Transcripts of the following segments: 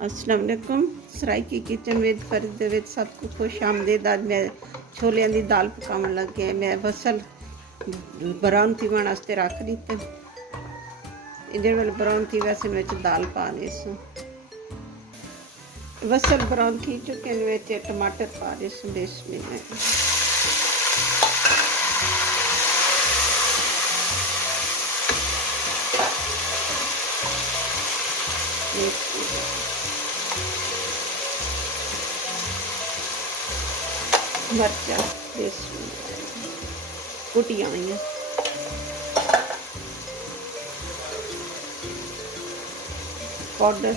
अस्सलाम वालेकुम। सराय की किचन विद फरीद दे विच सबको खुश आमदीद। अज मैं छोलियां दी दाल पकाउण लगी है। मैं बसल ब्राउन थी वास्ते रख दिते। जिहड़े वेले ब्राउन थी वैसे विच दाल पा रही सू। बसल ब्राउन थी चुके हैं, विच टमाटर पा रही सू। बिस्मिल्लाह। मर्चा कुटिया हुई पाउडर,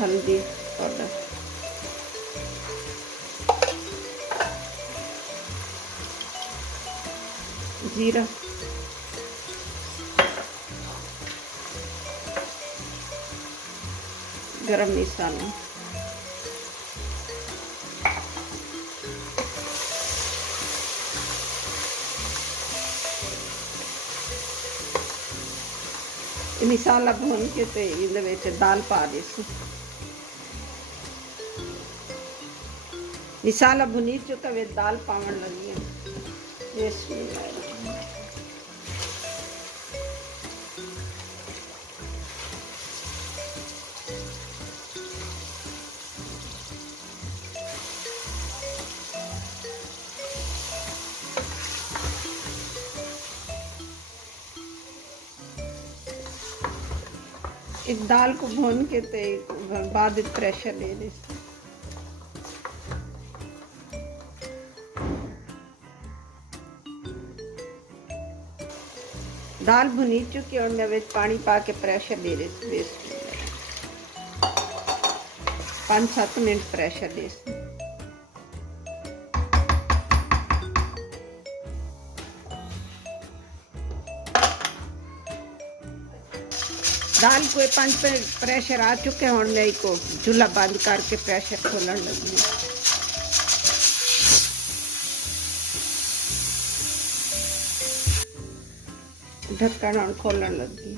हल्दी पाउडर, जीरा, गरम मसाला, मसाला भून के ते इहदे विच दाल पा दी सी। मसाला भुनी चुका वे दाल पावन लगी है। इस दाल को भून के ते बाद प्रेशर ले दे। दाल भुनी चुकी और मैं पानी पा के प्रेशर दे रही। 5-7 मिनट प्रेशर दे। दाल को 5 प्रेशर आ चुके हैं। मैं इसको चूल्हा बंद करके प्रेशर खोलने लगी। ढक्कन खोलने लगी।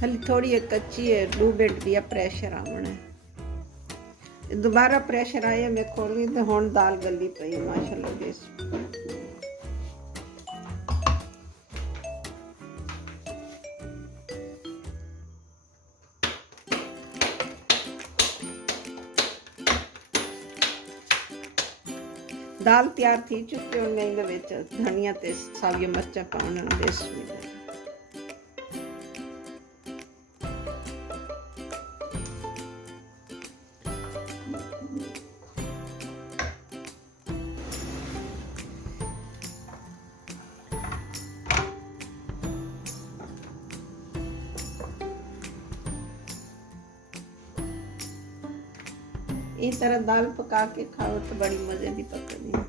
हली थोड़ी एक कच्ची है, 2 मिनट दिया प्रेशर आना है। दोबारा प्रेशर आया, मैं खोली तो हुण दाल गली पई माशाल्लाह। देस दाल तैयार थी चुकी। हुण मैं इहदे विच धनिया ते साविया मिर्चां पाउण। बिस्मिल्लाह। इस तरह दाल पका के खाओ तो बड़ी मजे की पकनी है।